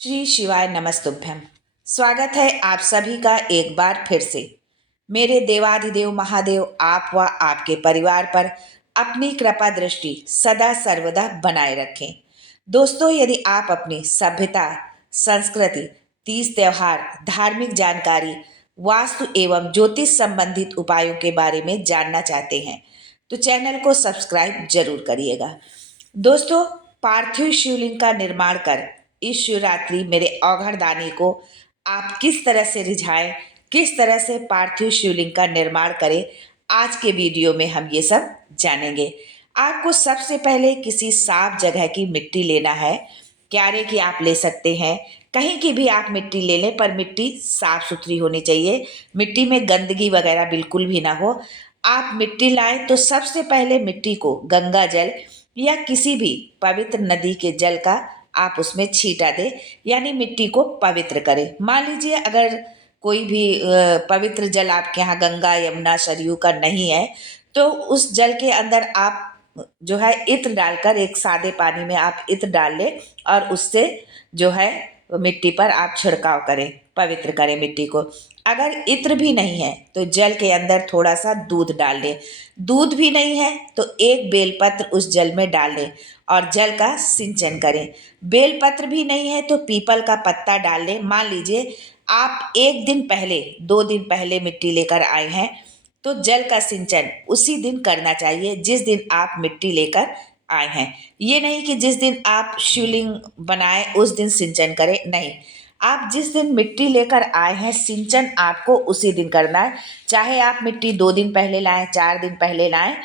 श्री शिवाय नमस्तुभ्यम। स्वागत है आप सभी का एक बार फिर से। मेरे देवाधिदेव महादेव आप व आपके परिवार पर अपनी कृपा दृष्टि सदा सर्वदा बनाए रखें। दोस्तों, यदि आप अपनी सभ्यता, संस्कृति, तीज त्योहार, धार्मिक जानकारी, वास्तु एवं ज्योतिष संबंधित उपायों के बारे में जानना चाहते हैं तो चैनल को सब्सक्राइब जरूर करिएगा। दोस्तों, पार्थिव शिवलिंग का निर्माण कर इस शिवरात्रि मेरे औघड़ दानी को आप किस तरह से रिझाएं, किस तरह से पार्थिव शिवलिंग का निर्माण करें, आज के वीडियो में हम ये सब जानेंगे। आपको सबसे पहले किसी साफ जगह की मिट्टी लेना है। क्यारे की आप ले सकते हैं, कहीं की भी आप मिट्टी ले लें, पर मिट्टी साफ सुथरी होनी चाहिए। मिट्टी में गंदगी वगैरह बिल्कुल भी ना हो। आप मिट्टी लाएं तो सबसे पहले मिट्टी को गंगा जल या किसी भी पवित्र नदी के जल का आप उसमें छींटा दें, यानी मिट्टी को पवित्र करें। मान लीजिए अगर कोई भी पवित्र जल आपके यहाँ गंगा, यमुना, सरयू का नहीं है तो उस जल के अंदर आप जो है इत्र डालकर, एक सादे पानी में आप इत्र डाल लें और उससे जो है मिट्टी पर आप छिड़काव करें, पवित्र करें मिट्टी को। अगर इत्र भी नहीं है तो जल के अंदर थोड़ा सा दूध डाल लें। दूध भी नहीं है तो एक बेलपत्र उस जल में डाल लें और जल का सिंचन करें। बेलपत्र भी नहीं है तो पीपल का पत्ता डाल लें। मान लीजिए आप एक दिन पहले, 2 दिन पहले मिट्टी लेकर आए हैं तो जल का सिंचन उसी दिन करना चाहिए जिस दिन आप मिट्टी लेकर आए हैं। ये नहीं कि जिस दिन आप शिवलिंग बनाए उस दिन सिंचन करें, नहीं। आप जिस दिन मिट्टी लेकर आए हैं सिंचन आपको उसी दिन करना है। चाहे आप मिट्टी 2 दिन पहले लाएं, 4 दिन पहले लाएं,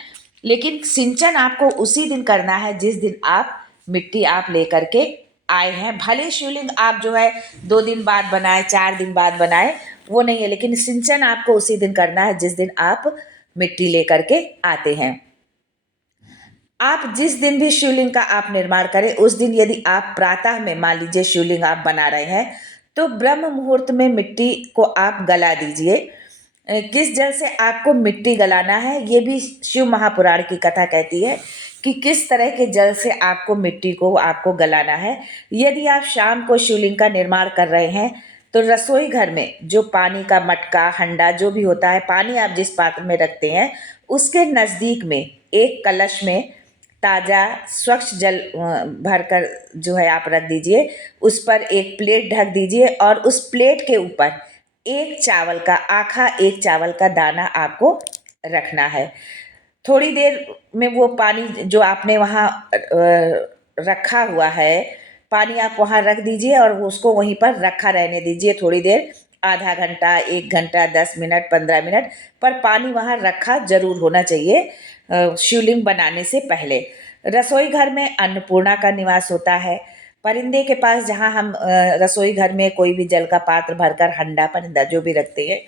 लेकिन सिंचन आपको उसी दिन करना है जिस दिन आप मिट्टी आप लेकर के आए हैं। भले शिवलिंग आप जो है 2 दिन बाद बनाए, 4 दिन बाद बनाए, वो नहीं है, लेकिन सिंचन आपको उसी दिन करना है जिस दिन आप मिट्टी लेकर के आते हैं। आप जिस दिन भी शिवलिंग का आप निर्माण करें उस दिन यदि आप प्रातः में, मान लीजिए शिवलिंग आप बना रहे हैं, तो ब्रह्म मुहूर्त में मिट्टी को आप गला दीजिए। किस जल से आपको मिट्टी गलाना है ये भी शिव महापुराण की कथा कहती है कि किस तरह के जल से आपको मिट्टी को आपको गलाना है। यदि आप शाम को शिवलिंग का निर्माण कर रहे हैं तो रसोई घर में जो पानी का मटका, हंडा जो भी होता है, पानी आप जिस पात्र में रखते हैं उसके नज़दीक में एक कलश में ताज़ा स्वच्छ जल भरकर जो है आप रख दीजिए। उस पर एक प्लेट ढक दीजिए और उस प्लेट के ऊपर एक चावल का आखा, एक चावल का दाना आपको रखना है। थोड़ी देर में वो पानी जो आपने वहाँ रखा हुआ है, पानी आप वहाँ रख दीजिए और उसको वहीं पर रखा रहने दीजिए थोड़ी देर, आधा घंटा, 1 घंटा, 10 मिनट, 15 मिनट, पर पानी वहाँ रखा जरूर होना चाहिए शिवलिंग बनाने से पहले। रसोई घर में अन्नपूर्णा का निवास होता है। परिंदे के पास, जहाँ हम रसोई घर में कोई भी जल का पात्र भरकर, हंडा, परिंदा जो भी रखते हैं,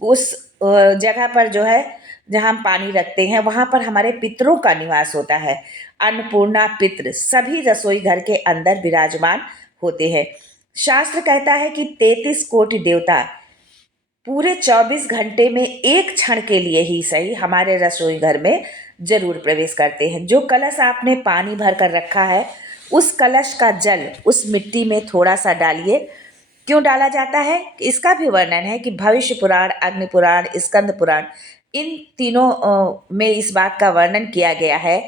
उस जगह पर जो है जहाँ हम पानी रखते हैं वहाँ पर हमारे पितरों का निवास होता है। अन्नपूर्णा, पितृ सभी रसोई घर के अंदर विराजमान होते हैं। शास्त्र कहता है कि 33 कोटि देवता पूरे 24 घंटे में एक क्षण के लिए ही सही हमारे रसोई घर में जरूर प्रवेश करते हैं। जो कलश आपने पानी भर कर रखा है उस कलश का जल उस मिट्टी में थोड़ा सा डालिए। क्यों डाला जाता है इसका भी वर्णन है कि भविष्य पुराण, अग्नि पुराण, स्कंद पुराण, इन तीनों में इस बात का वर्णन किया गया है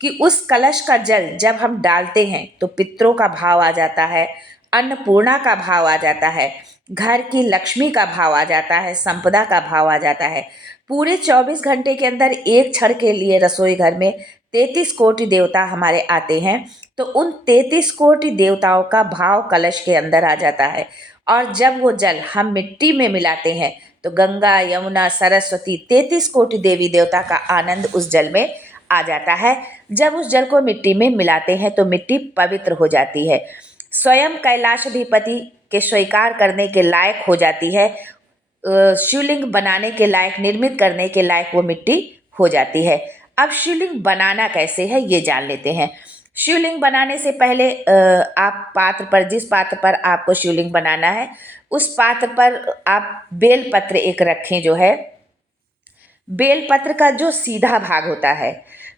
कि उस कलश का जल जब हम डालते हैं तो पितरों का भाव आ जाता है, अन्नपूर्णा का भाव आ जाता है, घर की लक्ष्मी का भाव आ जाता है, संपदा का भाव आ जाता है। पूरे 24 घंटे के अंदर एक क्षण के लिए रसोई घर में 33 कोटि देवता हमारे आते हैं, तो उन 33 कोटि देवताओं का भाव कलश के अंदर आ जाता है। और जब वो जल हम मिट्टी में मिलाते हैं तो गंगा, यमुना, सरस्वती, 33 कोटि देवी देवता का आनंद उस जल में आ जाता है। जब उस जल को मिट्टी में मिलाते हैं तो मिट्टी पवित्र हो जाती है, स्वयं कैलाशाधिपति के स्वीकार करने के लायक हो जाती है। शिवलिंग बनाने के लायक, निर्मित करने के लायक वो मिट्टी हो जाती है। अब शिवलिंग बनाना कैसे है ये जान लेते हैं। शिवलिंग बनाने से पहले आप पात्र पर, जिस पात्र पर आपको शिवलिंग बनाना है उस पात्र पर आप बेलपत्र एक रखें। जो है बेलपत्र का जो सीधा भाग होता है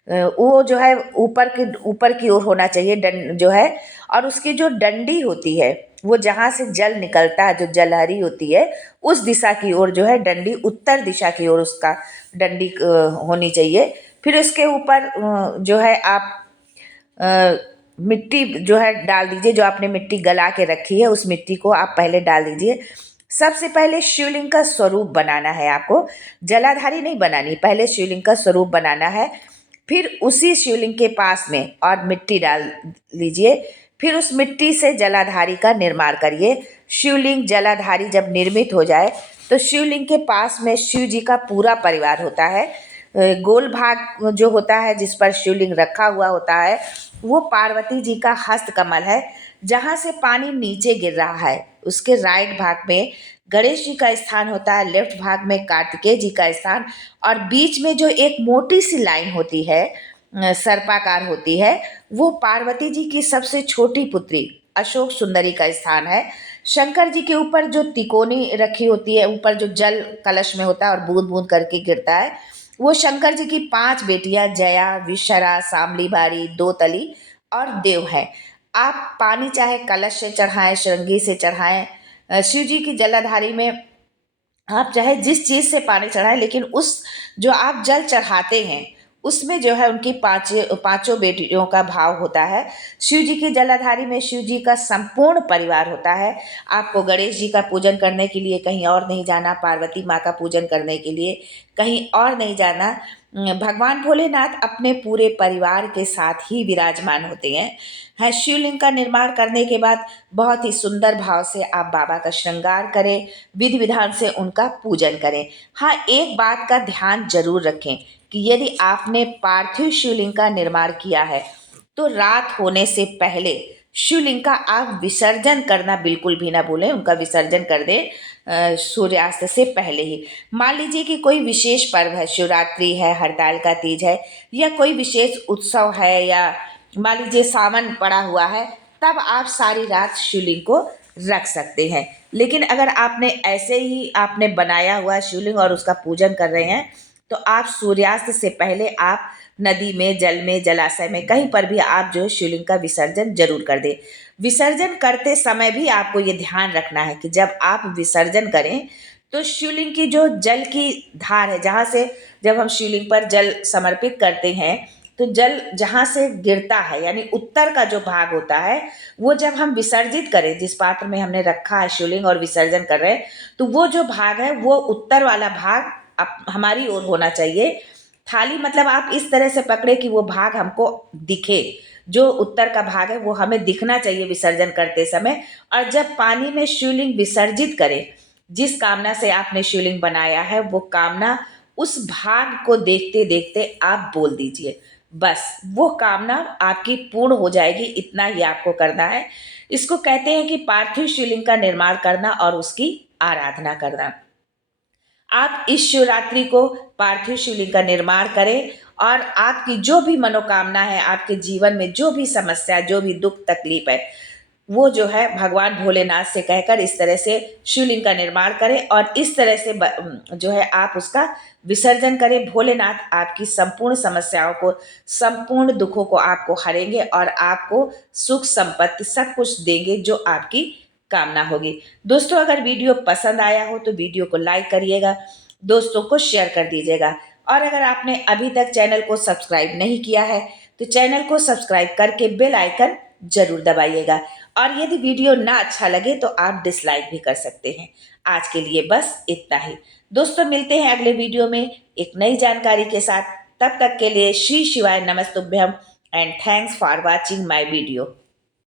वो जो है ऊपर की ओर होना चाहिए, जो है, और उसकी जो डंडी होती है वो जहाँ से जल निकलता है, जो जलहरी होती है, उस दिशा की ओर जो है डंडी, उत्तर दिशा की ओर उसका डंडी होनी चाहिए। फिर उसके ऊपर जो है आप मिट्टी जो है डाल दीजिए। जो आपने मिट्टी गला के रखी है उस मिट्टी को आप पहले डाल दीजिए। सबसे पहले शिवलिंग का स्वरूप बनाना है आपको, जलाधारी नहीं बनानी, पहले शिवलिंग का स्वरूप बनाना है। फिर उसी शिवलिंग के पास में और मिट्टी डाल लीजिए। फिर उस मिट्टी से जलाधारी का निर्माण करिए। शिवलिंग जलाधारी जब निर्मित हो जाए तो शिवलिंग के पास में शिव जी का पूरा परिवार होता है। गोल भाग जो होता है जिस पर शिवलिंग रखा हुआ होता है वो पार्वती जी का हस्त कमल है। जहाँ से पानी नीचे गिर रहा है उसके राइट भाग में गणेश जी का स्थान होता है, लेफ्ट भाग में कार्तिकेय जी का स्थान, और बीच में जो एक मोटी सी लाइन होती है, सर्पाकार होती है, वो पार्वती जी की सबसे छोटी पुत्री अशोक सुंदरी का स्थान है। शंकर जी के ऊपर जो तिकोनी रखी होती है, ऊपर जो जल कलश में होता है और बूंद बूंद करके गिरता है, वो शंकर जी की 5 बेटियां जया, विशरा, सामली बारी, दोतली और देव है। आप पानी चाहे कलश से चढ़ाएं, श्रृंगी से चढ़ाएं, शिव जी की जलाधारी में आप चाहे जिस चीज़ से पानी चढ़ाएं, लेकिन उस जो आप जल चढ़ाते हैं उसमें जो है उनकी पांचों बेटियों का भाव होता है। शिव जी की जलाधारी में शिव जी का संपूर्ण परिवार होता है। आपको गणेश जी का पूजन करने के लिए कहीं और नहीं जाना, पार्वती माँ का पूजन करने के लिए कहीं और नहीं जाना। भगवान भोलेनाथ अपने पूरे परिवार के साथ ही विराजमान होते हैं। शिवलिंग का निर्माण करने के बाद बहुत ही सुंदर भाव से आप बाबा का श्रृंगार करें, विधि विधान से उनका पूजन करें। हाँ, एक बात का ध्यान जरूर रखें कि यदि आपने पार्थिव शिवलिंग का निर्माण किया है तो रात होने से पहले शिवलिंग का आप विसर्जन करना बिल्कुल भी ना भूलें। उनका विसर्जन कर दें सूर्यास्त से पहले ही। मान लीजिए कि कोई विशेष पर्व है, शिवरात्रि है, हड़ताल का तीज है, या कोई विशेष उत्सव है, या मान लीजिए सावन पड़ा हुआ है, तब आप सारी रात शिवलिंग को रख सकते हैं। लेकिन अगर आपने ऐसे ही आपने बनाया हुआ शिवलिंग और उसका पूजन कर रहे हैं तो आप सूर्यास्त से पहले आप नदी में, जल में, जलाशय में, कहीं पर भी आप जो है शिवलिंग का विसर्जन जरूर कर दें। विसर्जन करते समय भी आपको ये ध्यान रखना है कि जब आप विसर्जन करें तो शिवलिंग की जो जल की धार है, जहाँ से जब हम शिवलिंग पर जल समर्पित करते हैं तो जल जहाँ से गिरता है यानी उत्तर का जो भाग होता है, वो जब हम विसर्जित करें, जिस पात्र में हमने रखा है शिवलिंग और विसर्जन कर रहे हैं, तो वो जो भाग है वो उत्तर वाला भाग हमारी ओर होना चाहिए। थाली मतलब आप इस तरह से पकड़े कि वो भाग हमको दिखे, जो उत्तर का भाग है वो हमें दिखना चाहिए विसर्जन करते समय। और जब पानी में शिवलिंग विसर्जित करें, जिस कामना से आपने शिवलिंग बनाया है वो कामना उस भाग को देखते देखते आप बोल दीजिए, बस वो कामना आपकी पूर्ण हो जाएगी। इतना ही आपको करना है। इसको कहते हैं कि पार्थिव शिवलिंग का निर्माण करना और उसकी आराधना करना। आप इस शिवरात्रि को पार्थिव शिवलिंग का निर्माण करें और आपकी जो भी मनोकामना है, आपके जीवन में जो भी समस्या, जो भी दुख तकलीफ है, वो जो है भगवान भोलेनाथ से कहकर इस तरह से शिवलिंग का निर्माण करें और इस तरह से जो है आप उसका विसर्जन करें। भोलेनाथ आपकी संपूर्ण समस्याओं को, संपूर्ण दुखों को आपको हरेंगे और आपको सुख संपत्ति सब कुछ देंगे जो आपकी कामना होगी। दोस्तों, अगर वीडियो पसंद आया हो तो वीडियो को लाइक करिएगा, दोस्तों को शेयर कर दीजिएगा, और अगर आपने अभी तक चैनल को सब्सक्राइब नहीं किया है तो चैनल को सब्सक्राइब करके बेल आइकन जरूर दबाइएगा। और यदि वीडियो ना अच्छा लगे तो आप डिसलाइक भी कर सकते हैं। आज के लिए बस इतना ही। दोस्तों, मिलते हैं अगले वीडियो में एक नई जानकारी के साथ। तब तक के लिए श्री शिवाय नमस्तुभ्यम and thanks for watching my video.